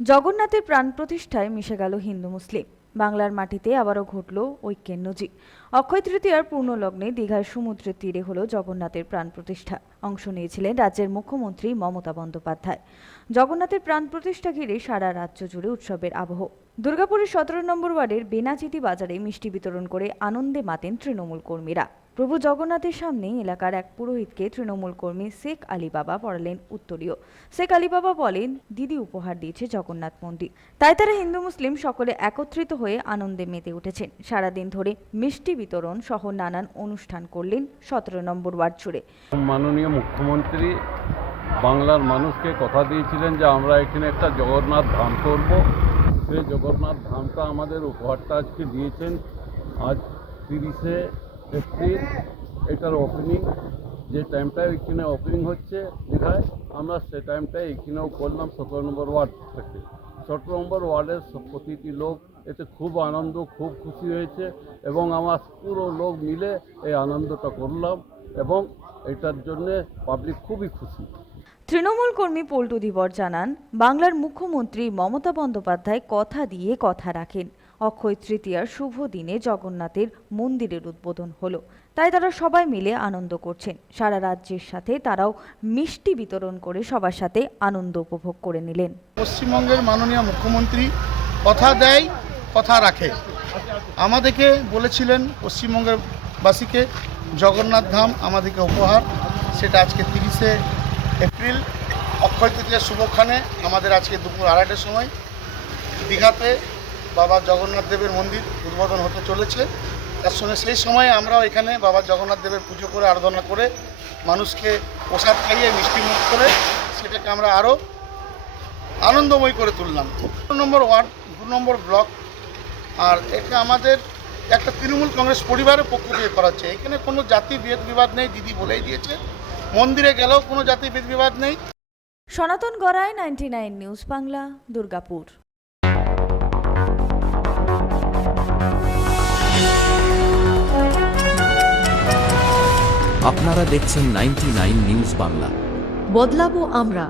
জগন্নাথের প্রাণ প্রতিষ্ঠায় মিশে গেল হিন্দু মুসলিম। বাংলার মাটিতে আবারও ঘটল ঐক্যের নজির। অক্ষয় তৃতীয়ার পূর্ণ লগ্নে দীঘার সমুদ্রের তীরে হলো জগন্নাথের প্রাণ প্রতিষ্ঠা। অংশ নিয়েছিলেন রাজ্যের মুখ্যমন্ত্রী মমতা বন্দ্যোপাধ্যায়। জগন্নাথের প্রাণ প্রতিষ্ঠা ঘিরে সারা রাজ্য জুড়ে উৎসবের আবহ। দুর্গাপুরের 17 নম্বর ওয়ার্ডের বেনাচিতি বাজারে মিষ্টি বিতরণ করে আনন্দে মাতেন তৃণমূল কর্মীরা। প্রভু জগন্নাথের সামনে এলাকার এক পুরোহিতকে তৃণমূল কর্মী শেখ আলী বাবা পড়ালেন উত্তরীয়। শেখ আলী বাবা বলেন, দিদি উপহার দিয়েছে জগন্নাথ মন্দির, তাই তারা হিন্দু মুসলিম সকলে একত্রিত হয়ে আনন্দে মেতে উঠেছেন। সারাদিন ধরে মিষ্টি বিতরণ সহ নানান অনুষ্ঠান করলেন 17 নম্বর ওয়ার্ড জুড়ে। মাননীয় মুখ্যমন্ত্রী বাংলার মানুষকে কথা দিয়েছিলেন যে আমরা এখানে একটা জগন্নাথ ধাম করব। সেই জগন্নাথ ধামটা আমাদের উপহারটা আজকে দিয়েছেন। আজ 30শে এপ্রিল এটার ওপেনিং, যে টাইমটায় এখানে ওপেনিং হচ্ছে দীঘায়, আমরা সে টাইমটায় এখানেও করলাম 17 নম্বর ওয়ার্ড থেকে। 17 নম্বর ওয়ার্ডের প্রতিটি লোক এতে খুব আনন্দ, খুব খুশি হয়েছে এবং আমার পুরো লোক মিলে এই আনন্দটা করলাম এবং এটার জন্যে পাবলিক খুবই খুশি। তৃণমূল কর্মী পল্টু ধীবর জানান, বাংলার মুখ্যমন্ত্রী মমতা বন্দ্যোপাধ্যায় কথা দিয়ে কথা রাখেন। অক্ষয় তৃতীয়ার শুভ দিনে জগন্নাথের মন্দিরের উদ্বোধন হলো, তাই তারা সবাই মিলে আনন্দ করছেন। সারা রাজ্যের সাথে তারাও মিষ্টি বিতরণ করে সবার সাথে আনন্দ উপভোগ করে নিলেন। পশ্চিমবঙ্গের মাননীয় মুখ্যমন্ত্রী কথা দেয়, কথা রাখে। আমাদেরকে বলেছিলেন পশ্চিমবঙ্গের বাসীকে জগন্নাথ ধাম আমাদেরকে উপহার, সেটা আজকে 30শে এপ্রিল অক্ষয় তৃতীয়ার শুভক্ষণে আমাদের আজকে দুপুর 2:30টার সময় দীঘাতে বাবা জগন্নাথ দেবের মন্দির উদ্বোধন হতে চলেছে। তার সঙ্গে সেই সময় আমরাও এখানে বাবা জগন্নাথ দেবের পুজো করে আরাধনা করে মানুষকে প্রসাদ খাইয়ে মিষ্টিমুখ করে সেটাকে আমরা আরও আনন্দময় করে তুললাম। 2 নম্বর ওয়ার্ড, 2 নম্বর ব্লক, আর এটা আমাদের একটা তৃণমূল কংগ্রেস পরিবারের পক্ষ থেকে করা হচ্ছে। এখানে কোনো জাতি ভেদ বিবাদ নেই, দিদি বলেই দিয়েছে। মন্দিরে গেলেও কোনো জাতি ভেদ বিবাদ নেই। সনাতন গড়াই, 99 নিউজ বাংলা, দুর্গাপুর। আপনারা দেখছেন 99 নিউজ বাংলা। বদলাবো আমরা।